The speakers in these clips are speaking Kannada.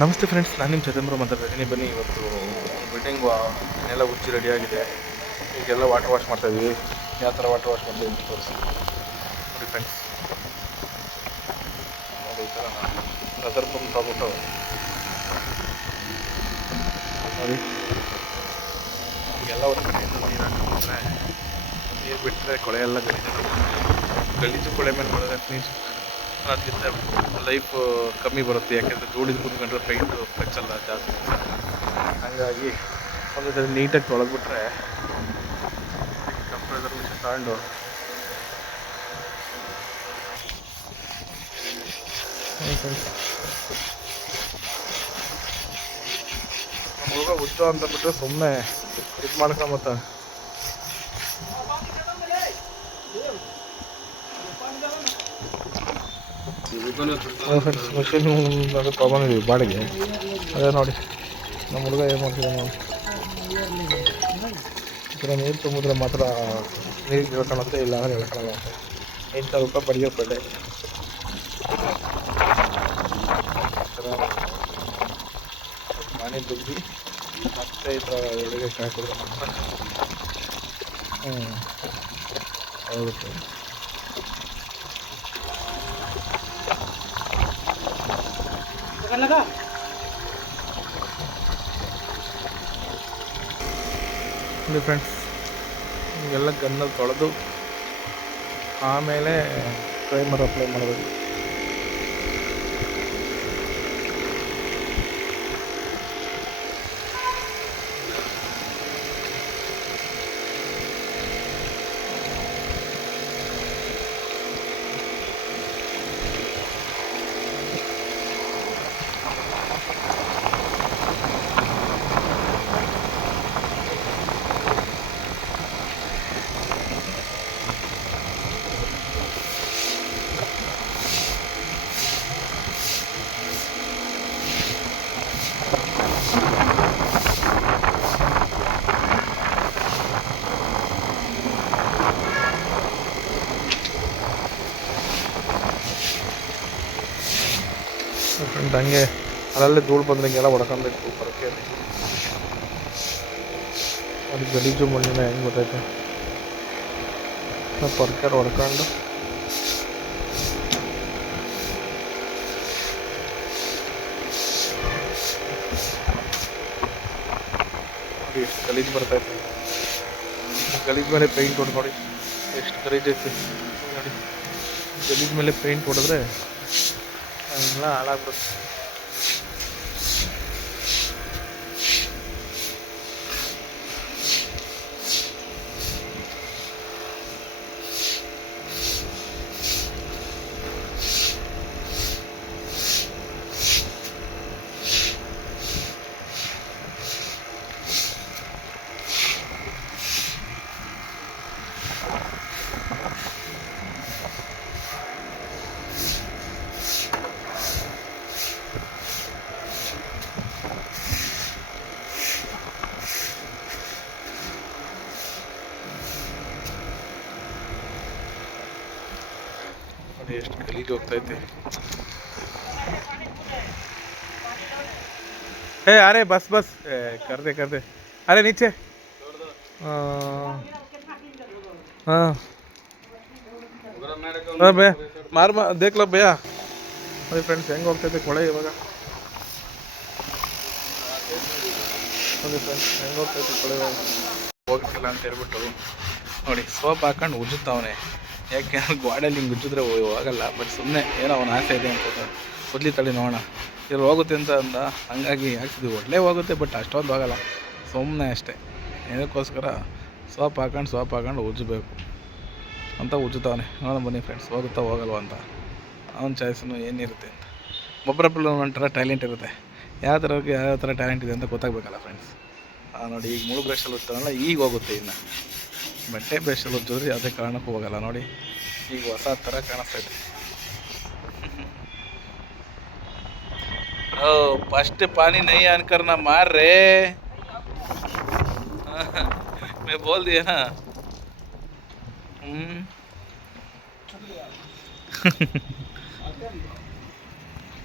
ನಮಸ್ತೆ ಫ್ರೆಂಡ್ಸ್, ನಾನು ನಿಮ್ಮ ಚಂದ್ರ ಮಾತಾಡ್ತಾ ಇದ್ದೀನಿ. ಬನ್ನಿ, ಇವತ್ತು ಬಿಲ್ಡಿಂಗ್ ಎಲ್ಲ ಉಚ್ಚಿ ರೆಡಿಯಾಗಿದೆ. ಈಗೆಲ್ಲ ವಾಟರ್ ವಾಶ್ ಮಾಡ್ತಾಯಿದ್ವಿ. ಯಾವ ಥರ ವಾಟರ್ ವಾಶ್ ಮಾಡ್ತೀವಿ ಅಂತ ತೋರಿಸಿ ನೋಡಿ ಫ್ರೆಂಡ್ಸ್. ನೋಡಿ, ಈ ಥರ ಪ್ರೆಸರ್ ಪಂಪ್ ತಗೊಂಡು ನೋಡಿ, ಎಲ್ಲ ಒಂದು ಕಡೆಯಿಂದ ನೀರು ಹಾಕಿಬಿಟ್ರೆ, ನೀರು ಬಿಟ್ಟರೆ ಕೊಳೆ ಎಲ್ಲ ಗಲೀಜು ಕೊಳೆ ಮೇಲೆ ಮಾಡಿದ್ರೆ ನೀರು ಅದಕ್ಕಿಂತ ಲೈಫ್ ಕಮ್ಮಿ ಬರುತ್ತೆ. ಯಾಕೆಂದರೆ ಧೂಳಿದು ಕುತ್ಕೊಂಡ್ರೆ ಪೈಂಟು ಫ್ಲೆಕ್ಸಲ್ಲ ಜಾಸ್ತಿ. ಹಾಗಾಗಿ ಒಂದು ಸರಿ ನೀಟಾಗಿ ತೊಳೆದ್ಬಿಟ್ರೆ ಕಂಪ್ರೆಸರ್ ಮಿಷನ್ ತಗೊಂಡು ನಮ್ಮ ಹುಡುಗ ಹುಚ್ಚು ಅಂತ ಬಿಟ್ಟರೆ ಸುಮ್ಮನೆ ಇದು ಮಾಡ್ಕೊಂಬತ್ತ. ಮಿಷಿನ್ ಅದು ತೊಗೊಂಡಿದ್ದೀವಿ ಬಾಡಿಗೆ. ಅದೇ ನೋಡಿ ನಮ್ಮ ಹುಡುಗ ಏನು ಮಾಡ್ತಿದ್ದೆ ನೋಡಿ. ಈ ಥರ ನೀರು ತುಂಬಿದ್ರೆ ಮಾತ್ರ ನೀರಿಗೆ ಇಳ್ಕೊಳುತ್ತೆ, ಇಲ್ಲ ಅಂದರೆ ಇಳ್ಕೊಳ್ಳಲ್ಲ ಅಂತ. 800 ರೂಪಾಯಿ ಬಾಡಿಗೆ ಪಡ್ಡೆ. ಪಾನಿ ದುಡ್ಡಿ ಮತ್ತೆ ಈ ಥರ ಅಡುಗೆ ಹಾಕಿದ್ರೆ ಮಾತ್ರ ಹೋಗುತ್ತೆ. ನೋಡಿ ಫ್ರೆಂಡ್ಸ್, ಎಲ್ಲ ಗನ್ನಲ್ಲಿ ತೊಳೆದು ಆಮೇಲೆ ಪ್ರೈಮರ್ ಅಪ್ಲೈ ಮಾಡಬೇಕು. ಫ್ರೆಂಡ್, ಹಂಗೆ ಅಲ್ಲಲ್ಲೇ ಧೂಳು ಬಂದಂಗೆಲ್ಲ ಹೊಡ್ಕೊಬೇಕು ಪರಕೆಯಲ್ಲಿ. ಅದು ಗಲೀಜು ಮಣ್ಣಿನ ಹೆಂಗೆ ಗೊತ್ತೈತೆ, ಪರ್ಕೆಯಲ್ಲಿ ಹೊಡ್ಕೊಂಡು ನೋಡಿ ಎಷ್ಟು ಗಲೀಜು ಬರ್ತೈತೆ. ಗಲೀಜ್ ಮೇಲೆ ಪೇಂಟ್ ಹೊಡೆದು ನೋಡಿ ಎಷ್ಟು ಗಲೀಜ್ ಐತೆ ನೋಡಿ. ಗಲೀಜ್ ಮೇಲೆ ಪೇಂಟ್ ಹೊಡೆದ್ರೆ ಎಲ್ಲ ಹಾಳಾಗ್ಬಿಡುತ್ತೆ. ಎಷ್ಟು ಗಲೀಜು ಹೋಗ್ತೈತೆ. अरे बस बस कर दे अरे नीचे. हाँ भैया मार देख लो भैया. अरे फ्रेंड्स, ಹೆಂಗೆ ಹೋಗ್ತೈತೆ ಕೊಳೆ ಇವಾಗ. ನೋಡಿ ಫ್ರೆಂಡ್ಸ್, ಹೆಂಗೆ ಹೋಗ್ತೈತೆ ಕೊಳೆ ಇವಾಗ. ಹೋಗ್ತಿಲ್ಲ ಅಂತ ಹೇಳ್ಬಿಟ್ಟು ನೋಡಿ ಸೋಪ್ ಹಾಕೊಂಡು ಉಜ್ಜುತ್ತವನೆ. ಯಾಕೆಂದ್ರೆ ಗೋಡೆಯಲ್ಲಿ ಹಿಂಗೆ ಉಜ್ಜಿದ್ರೆ ಹೋಗಲ್ಲ. ಬಟ್ ಸುಮ್ಮನೆ ಏನೋ ಅವನ ಆಸೆ ಇದೆ ಅಂತ ಉಜ್ಲಿ ತಳಿ ನೋಡೋಣ ಇಲ್ಲಿ ಹೋಗುತ್ತೆ ಅಂತ ಅಂದ. ಹಂಗಾಗಿ ಹಾಕ್ಸಿದ್ವಿ. ಒಳ್ಳೆ ಹೋಗುತ್ತೆ, ಬಟ್ ಅಷ್ಟೊಂದು ಹೋಗಲ್ಲ, ಸುಮ್ಮನೆ ಅಷ್ಟೇ. ಏನಕ್ಕೋಸ್ಕರ ಸೋಪ್ ಹಾಕೊಂಡು ಉಜ್ಜಬೇಕು ಅಂತ ಉಜ್ಜುತ್ತವನೆ. ನೋಡೋಣ ಬನ್ನಿ ಫ್ರೆಂಡ್ಸ್, ಹೋಗುತ್ತಾ ಹೋಗಲ್ವ ಅಂತ. ಅವನ ಚಾಯ್ಸನ್ನು ಏನಿರುತ್ತೆ ಅಂತ. ಒಬ್ಬರೊಬ್ಬರು ಒಂಥರ ಟ್ಯಾಲೆಂಟ್ ಇರುತ್ತೆ. ಯಾವ ಥರ ಟ್ಯಾಲೆಂಟ್ ಇದೆ ಅಂತ ಗೊತ್ತಾಗಬೇಕಲ್ಲ ಫ್ರೆಂಡ್ಸ್. ನೋಡಿ, ಈಗ ಮುಳು ಬ್ರಷಲ್ಲಿ ಉಜ್ತಾನಲ್ಲ, ಈಗ ಹೋಗುತ್ತೆ. ಇನ್ನು ಬಟ್ಟೆ ಬ್ರಷಲ್ಲಿ ಉಜ್ಜಿದ್ರೆ ಯಾವುದೇ ಕಾರಣಕ್ಕೂ ಹೋಗಲ್ಲ. ನೋಡಿ, ಈಗ ಹೊಸ ಥರ ಕಾಣಿಸ್ತೈತೆ. फर्स्ट पानी नहीं ऑन करना, मार रे. मैं बोल दिया ना.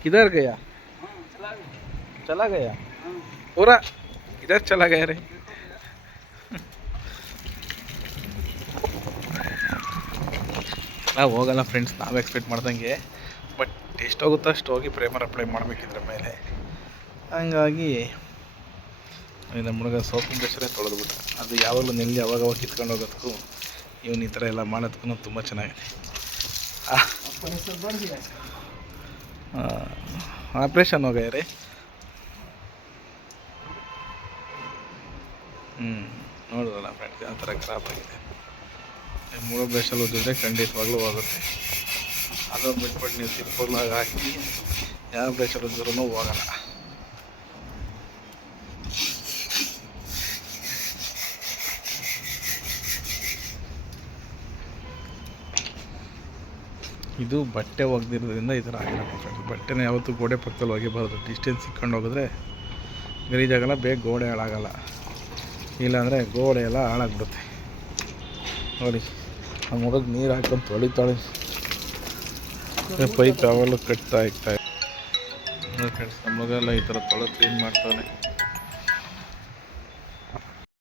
किधर गया? चला गया पूरा इधर चला गया रे ನಾವು ಹೋಗಲ್ಲ ಫ್ರೆಂಡ್ಸ್, ನಾವು ಎಕ್ಸ್ಪೆಕ್ಟ್ ಮಾಡ್ದಂಗೆ. ಬಟ್ ಎಷ್ಟೋಗುತ್ತೋ ಅಷ್ಟು ಹೋಗಿ ಪ್ರೈಮರ್ ಅಪ್ಲೈ ಮಾಡಬೇಕಿದ್ರ ಮೇಲೆ. ಹಂಗಾಗಿ ನಮ್ಮ ಹುಡುಗ ಸೋಪಿನ ಬ್ರಷಲ್ಲೇ ತೊಳೆದ್ಬಿಟ್ಟು, ಅದು ಯಾವಾಗಲೂ ನೆಲ್ಲಿ ಅವಾಗವಾಗ ಕಿತ್ಕೊಂಡು ಹೋಗೋದಕ್ಕೂ ಇವನು ಈ ಥರ ಎಲ್ಲ ಮಾಡೋದಕ್ಕೂ ತುಂಬ ಚೆನ್ನಾಗಿದೆ. ಆಪ್ರೇಷನ್ ಹೋಗ್ಯ ರೀ. ನೋಡಿದ್ರಲ್ಲ ಫ್ರೆಂಡ್ಸ್ ಯಾವ ಥರ ಖರಾಬಾಗಿದೆ. ಮೂರು ಬ್ರಷಲ್ಲಿ ಓದಿದ್ರೆ ಖಂಡಿತವಾಗ್ಲೂ ಹೋಗುತ್ತೆ. ಅದೊಂದು ಬಿಟ್ಬಿಟ್ಟು ನೀವು ಸಿಂಪಲ್ಲಾಗಿ ಹಾಕಿ ಯಾವ ಬ್ರಷಲ್ಲಿ ಓದಿದ್ರೂ ಹೋಗೋಣ. ಇದು ಬಟ್ಟೆ ಒಗ್ದಿರೋದ್ರಿಂದ ಈ ಥರ ಆಗಿರುತ್ತೆ ಫ್ರೆಂಡ್ಸ್. ಬಟ್ಟೆನ ಯಾವತ್ತೂ ಗೋಡೆ ಪಕ್ಕದಲ್ಲಿ ಒಗಿಬಾರ್ದು. ಡಿಸ್ಟೆನ್ಸ್ ಇಟ್ಕೊಂಡು ಹೋಗಿದ್ರೆ ಗಲೀಜಾಗಲ್ಲ, ಬೇಗ ಗೋಡೆ ಹಾಳಾಗಲ್ಲ. ಇಲ್ಲಾಂದರೆ ಗೋಡೆ ಎಲ್ಲ ಹಾಳಾಗ್ಬಿಡುತ್ತೆ. ನೋಡಿ ಆ ಹುಡುಗ ನೀರು ಹಾಕೊಂಡು ತೊಳಿತಾಳೆ, ಪೈಪ್ ಯಾವಾಗಲೂ ಕಟ್ತಾ ಇರ್ತಾರೆ. ಫ್ರೆಂಡ್ಸ್ ನಮ್ಮ ಹುಡುಗ ಎಲ್ಲ ಈ ಥರ ತೊಳೆದು ಕ್ಲೀನ್ ಮಾಡ್ತಾನೆ.